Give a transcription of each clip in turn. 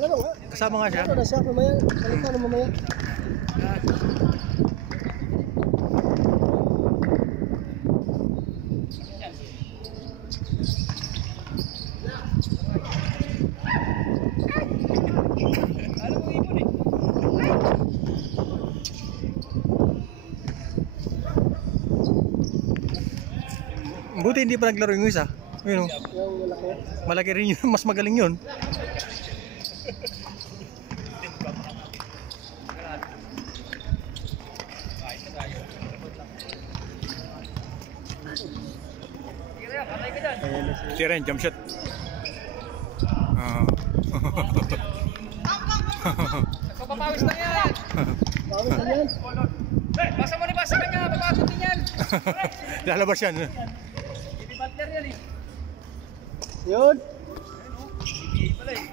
Laro nga. Kasama nga siya. Laro na siya, mamaya. Balik na mamaya. Buti hindi pa naglaro yung isa. Yun, Yung malaki. malaki rin yun. Mas magaling yun. Tira yan, jump shot. Nagpapawis na yan. Pawis na yan. Basa mo ni basa ka niya. Papasok din yan. Lalabas yan. Hindi butler yan eh. Yun. Hindi pala eh.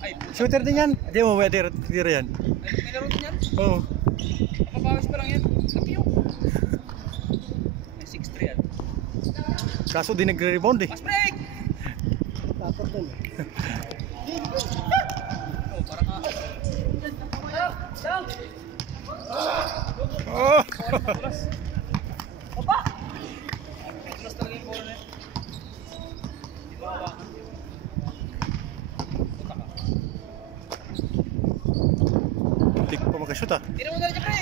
Ay, Shooter din yan. Hindi mo ba tira yan? may laro din yan. Oo. Napapawis pa lang yan. Sabi yung. May 6-3 yan. Kaso di nagre-rebound eh. Pass break! Tapos din. Oh, parang nga. Down! Oh! Opa! Tulas talaga yung ball na yun. Di ba hawakan? Punta ka. Hindi ko pa mag-shoot ah. Tira mo na rin niya, pre!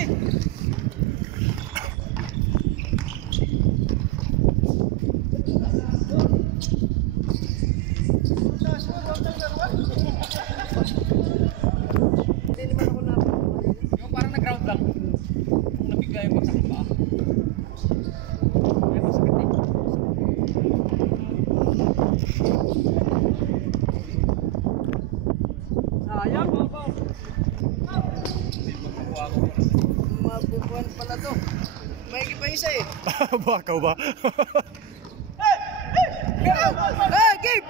Yung parang nag-ground lang. Kung nabigla yung pagsakit pa. Ay, masakit eh. Sayang. Mabubuhan pala to. May pa isa eh. Bakaw ba? Hey, keep!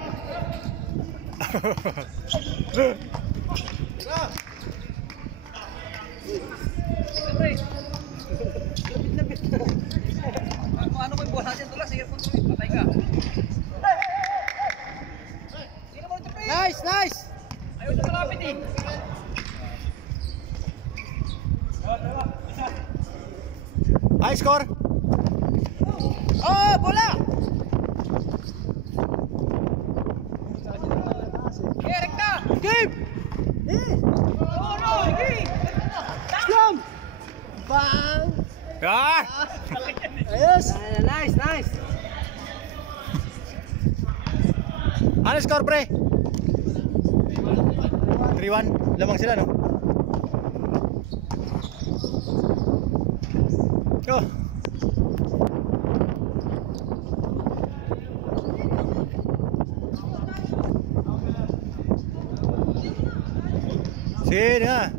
Lapit-lapit. Ano ko yung bola dyan tulas? Sige po tuloy. Patay ka. Nice, nice! Ayaw na malapit eh. High score! Oh, bola! Okay, rekta! Game! Oh, no! Sige! Scrum! Bang! Ah! Ayos! Nice, nice! Ano score pre? 3-1. Lamang sila no? Oh. Sige nga.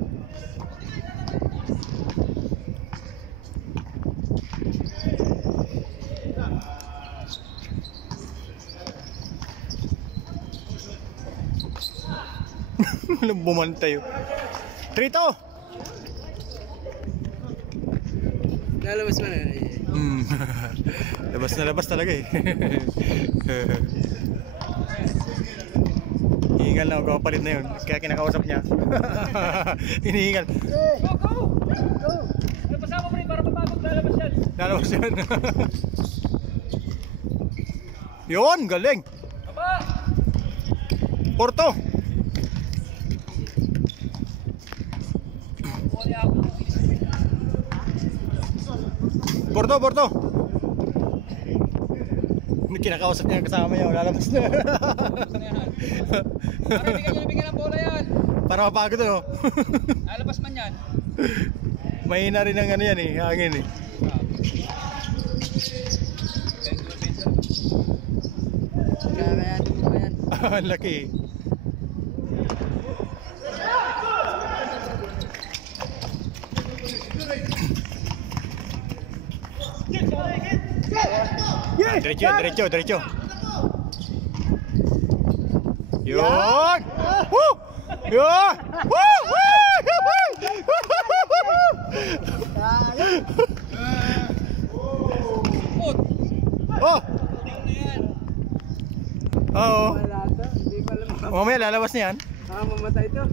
Bumantay. 3-2. Lalabas mo na. Labas talaga eh. Hinihingal na ako, kapalit na yun. Kaya kinakausap niya. Hinihingal. Go, go! Go! Napasama mo rin para mapagod. Lalabas yan. Lalabas yan. Yun, galing. Aba! Porto. Porto. Kinakausap niya kasama niya, lalabas na. Para hindi ka nabigyan ng bola yan. Para mapagod ano. Lalabas man yan. Mahina rin ang ano yan eh, hangin eh. Kaya dito ba yan? Ang laki eh. Diretso. Yun! Woo! Yun! Woo! Put! Oh! Oo. Wala to. Hindi pa alam. Mamaya lalabas na yan. Baka mamatay to.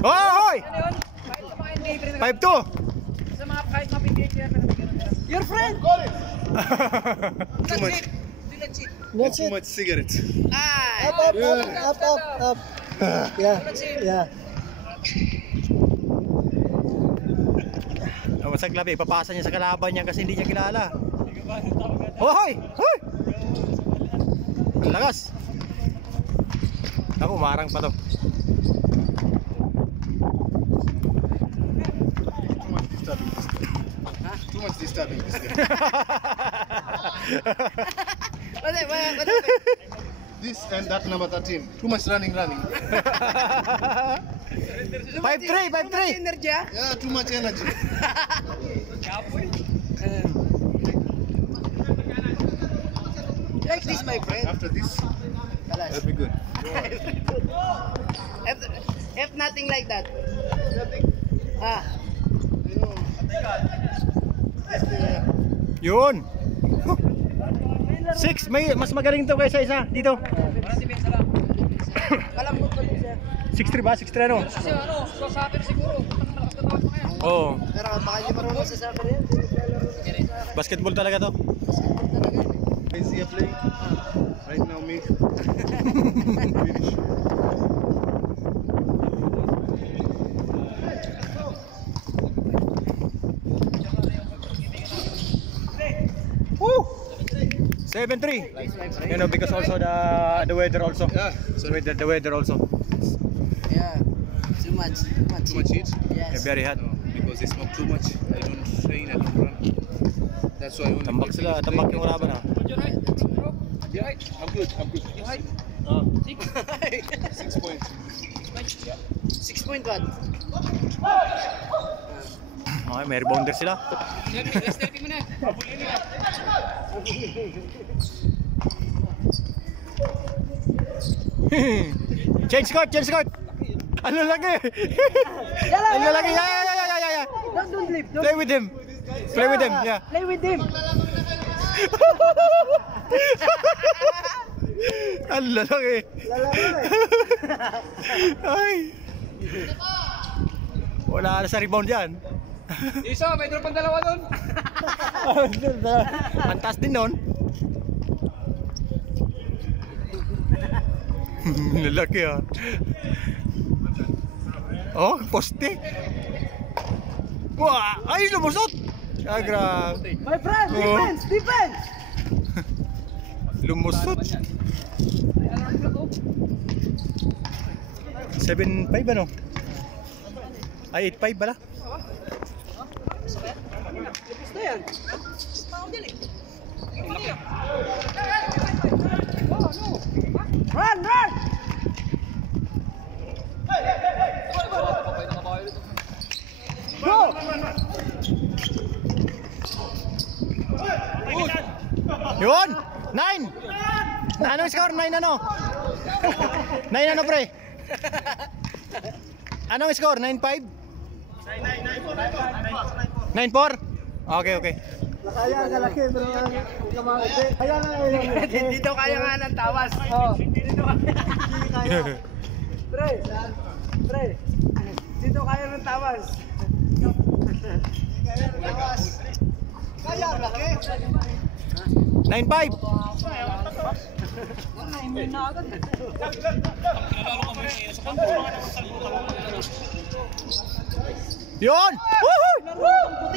Oh, hoy! Ano yun? Kahit sa mga NBA, 5-2. sa mga kahit mga PBA, your friend! Too much. Do not cheat. That's Too it. much cigarettes. Ah! Up. Yeah. Yeah. Sa club eh, papasa niya sa kalaban niya kasi hindi niya kilala. Oh, hoy! Hoy! Ang lakas. Ako, marang pa to. Too much disturbing this game. This and that number 13. Too much running. 5-3, 5-3. Energy ah? Yeah, too much energy. Like this, my friend. After this, that'll be good. If nothing like that. Ah. Yun. 6, may mas magaling to kaysa isa dito. Alam ko pala siya. 6-3 ba? 6-3 ano? Kasi ano, so sabi siguro. Malakas na tawag pa kaya. Oo. Pero baka hindi marunong sa soccer yan. Basketball talaga to. I see a play. Right now, me. Finish. Woo! 7-3. You know, because also the weather also. Yeah, sorry. The weather also. Yeah. Too much. Too much heat? Yeah, very hot. Because they smoke too much. I don't train, I don't run. That's why I only Tambak sila, tambak yung laban ah. Yeah, I'm good. Oh. 6 points. 6 point what? Okay, may rebounder sila. Change court. Ano lagi? Ano lagi? Yeah. Don't leave. Play with him, yeah. Play with him. Ang lalaki. Ay. Wala na sa rebound yan. Iso, may drop ang dalawa doon. Antas din nun. Lalaki ah. Oh, poste. Wah, ay lumusot. Ah, grabe. My friend, Oh. defense. Lumusot. 7-5 ano? Ay, 8-5 pala. Gusto yan. Run! Go! Yun! 9! Anong score? 9 ano? 9 ano pre? Anong score? 9-5? 9-4? Okay. Kaya ang laki bro. Kaya nga. Hindi daw kaya nga ng tawas. Pre. Dito kaya ng tawas. Kaya ang laki. 9-5! Yun! Woohoo!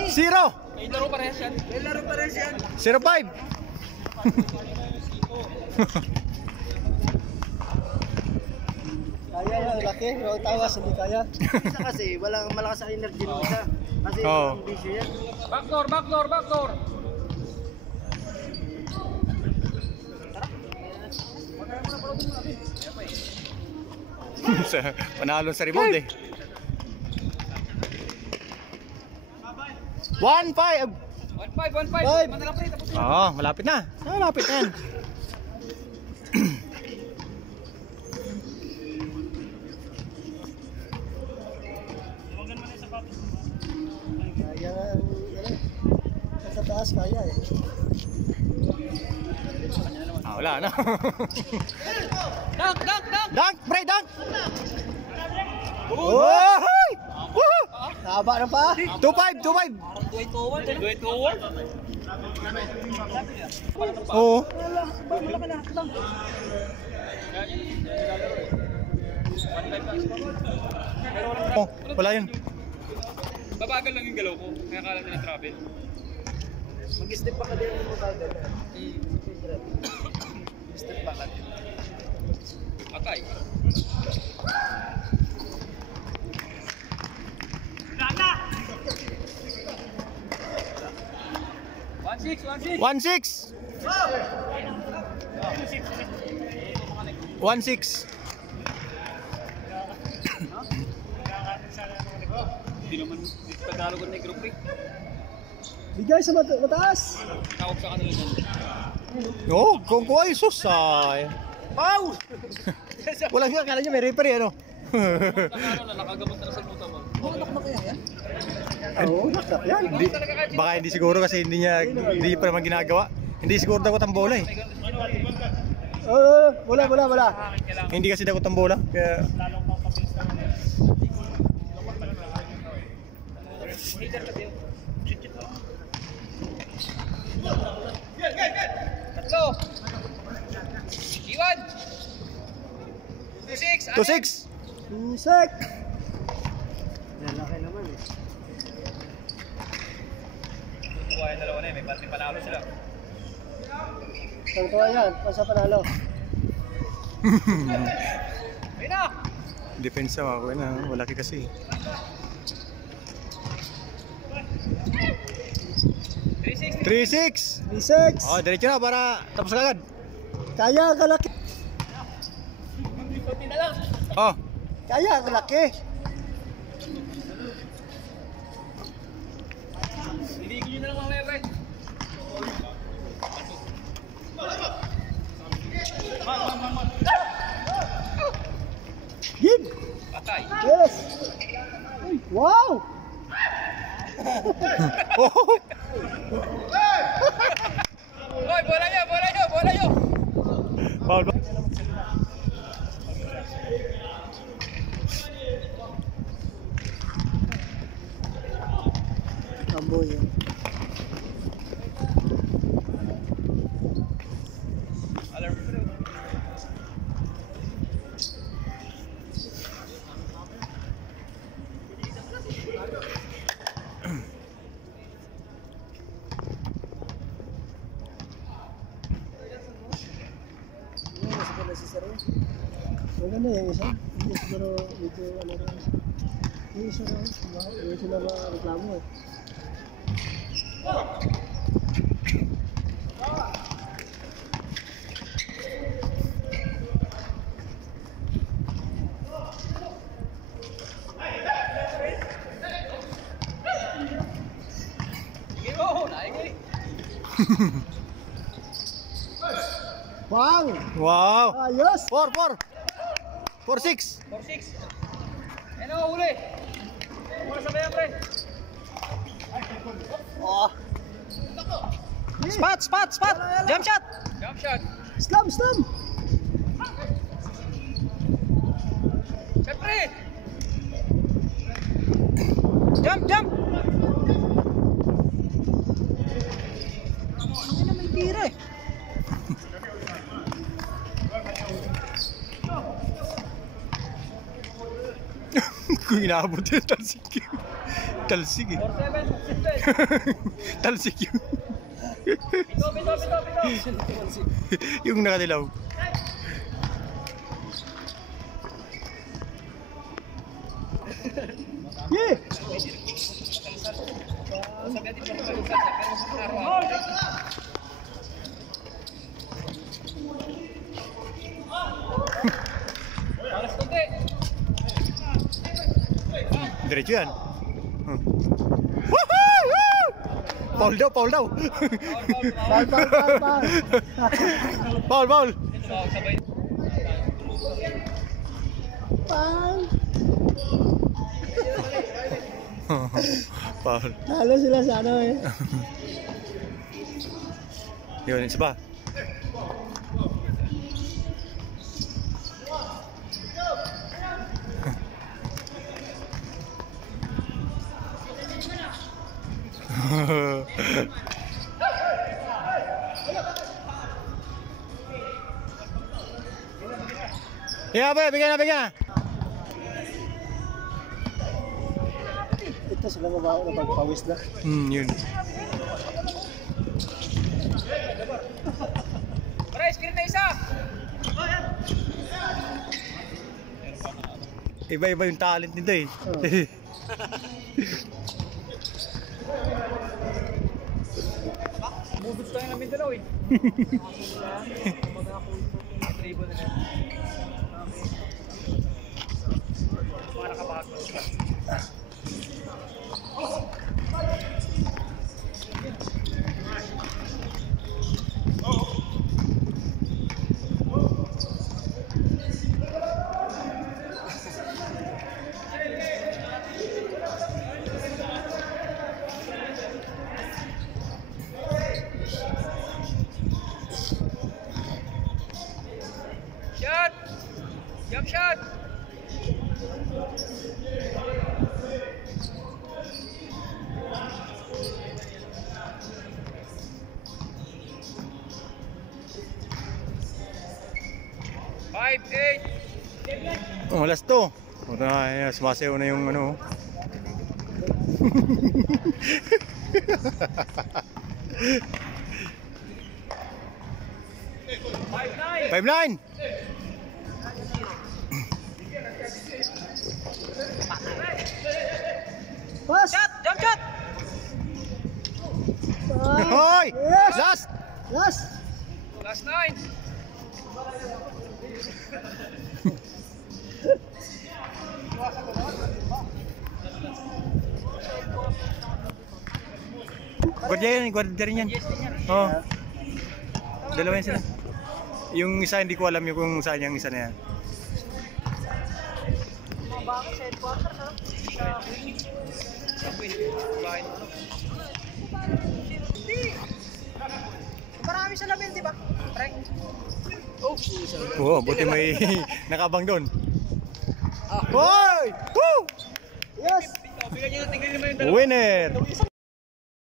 0! May laro pa rin siya. 0-5! Kaya ang laki. Ang tawas hindi kaya. Isa kasi, walang malakas ang energy ng isa. Kasi Oo. walang bisyo yan. Backdoor. Panalo sa rebound eh. 1-5! 1-5. Madala pa rin, tapos na. Oo, malapit na. Malapit na yan. Kaya nga. Sa Taas kaya eh. Wala na. Dunk! Dunk, pre, dunk. Oy! Woo! Haba na pa. 2-5. Duet toward. Oo. Oh, wala yun. Babagal lang yung galaw ko. Kaya kala nila travel. Mag-step pa ka din mo tayo. Step back natin. Atay. One six. 1-6. Hindi naman Tagalog ang negro pre. Bigay sa mataas. Tawag sa kanila nun. Oh, kung ay susay. Wow! Wala nga, kala nyo may referee ano. Nakano na nakagamot na sa buta mo. Anak na kaya yan? Oo, nakak yan. Baka hindi siguro kasi hindi pa naman ginagawa. Hindi siguro dapat ang bola eh. Wala. Hindi kasi dapat ang bola. Kaya Tatlo. Iwan. 2-6. 2-6. Tusek! Lalaki naman eh. Kuha yung dalawa na eh. May parting panalo sila. Saan ko yan? Pasa panalo. Ayun na. Depensa ako na, malaki kasi. 3-6. 3-6! Oh, diretso na para tapos agad. Kaya kalaki! Oh, Kaya kalaki! Liligin nyo na lang mamaya pre. Give! Patay. Yes! Wow! oh. Hoy, bola nyo. Foul ba? Amboy yan. Maganda yung isa. Hindi siguro dito ano rin. Yung isa na. Yung isa na reklamo eh. Bang! Wow. Ayos! 4-6. 4-6. Ayun na, huli. Mula sa kaya, pre. Oh! Spot. Jump shot. Jump shot. Slam! Siyempre. Jump. Ano na may tira eh? Kung inaabot yun, talsik yun. Talsik eh. 4-7. Talsik yun. Pito. Yung nakadilaw. Yeah! Alas kunti. Diretso yan. Woohoo! Foul daw. Bal! Foul. Sabay. Bang! Foul. Talo sila sa ano eh. Yun, isa pa. Yeah, boy, bigyan na, bigyan na. Ito sila mapagpawis na. Yun. Pare, screen na isa! Iba-iba yung talent nito eh. Bubuts tayo namin dalaw eh. Dribble na. Mga nakabago. Shot! Jump shot! Five, eight. Oh, last to. Puta, sumasayaw na yung ano. Five, nine. 5-9. Pass! Shot! Jump shot! Hoy! Yes! Last! Last! Last nine. Guardia rin yan. Oh. Dalawa yan sila. Yung isa hindi ko alam yung kung saan yung isa na yan. Marami sa lamin, di ba? Frank. Oo, buti may nakabang doon. Hoy! Woo! Yes! Bigyan nyo na tingnan naman yung Winner!